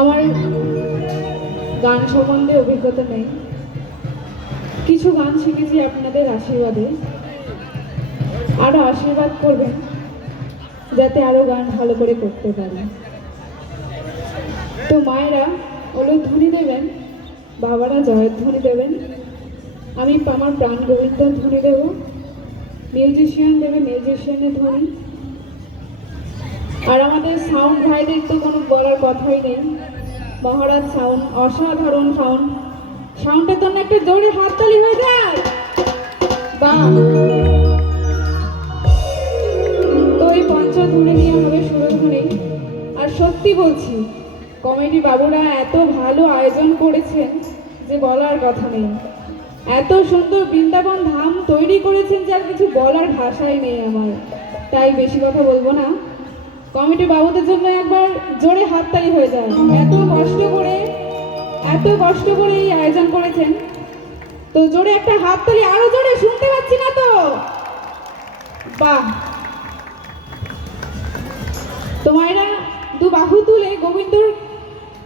আমার গান সম্বন্ধে অভিজ্ঞতা নেই, কিছু গান শিখেছি আপনাদের আশীর্বাদে। আরো আশীর্বাদ করবেন যাতে আরো গান ভালো করে করতে পারি। তো মায়েরা উলুধ্বনি দেবেন, বাবারা জয়ধ্বনি দেবেন, আমি আমার প্রাণ গোবিন্দ ধ্বনি দেব, মিউজিশিয়ান দেবে মিউজিশিয়ানের ধ্বনি। আর আমাদের সাউন্ড ভাইদের তো কোনো বলার কথাই নেই, মহারাজ সাউন্ড, অসাধারণ সাউন্ড। সাউন্ডের জন্য একটা জোরে হাততালি হয়ে যায়। বাহ! তো এই পঞ্চধ্বনি নিয়ে হবে সুরধ্বনি। আর সত্যি বলছি, কমেডি বাবুরা এত ভালো আয়োজন করেছেন যে বলার কথা নেই। এত সুন্দর বৃন্দাবন ধাম তৈরি করেছেন যে আর কিছু বলার ভাষাই নেই আমার। তাই বেশি কথা বলবো না, কমিটি বাবুদের জন্য একবার জোরে হাততালি হয়ে যায়। এত কষ্ট করে এই আয়োজন করেছেন, তো জোরে একটা হাততালি, আরো জোরে, শুনতে পাচ্ছি না তো। বাহ! তোমারা দু বাহু তুলে গোবিন্দর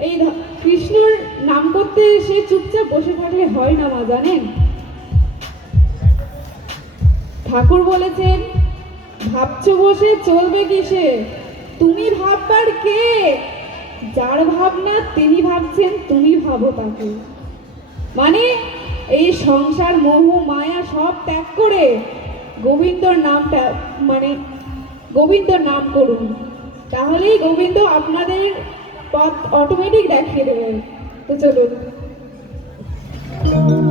এই কৃষ্ণর নাম করতে এসে চুপচাপ বসে থাকলে হয় না মা, জানেন? ঠাকুর বলেছেন, ভাবছো বসে চলবে কিসে, তুমি ভাববার কে? যার ভাবনা তিনি ভাবছেন, তুমি ভাবো তাকে। মানে এই সংসার মোহ মায়া সব ত্যাগ করে গোবিন্দর নামটা, মানে গোবিন্দর নাম করুন, তাহলেই গোবিন্দ আপনাদের পথ অটোমেটিক দেখিয়ে দেবেন। তো চলুন।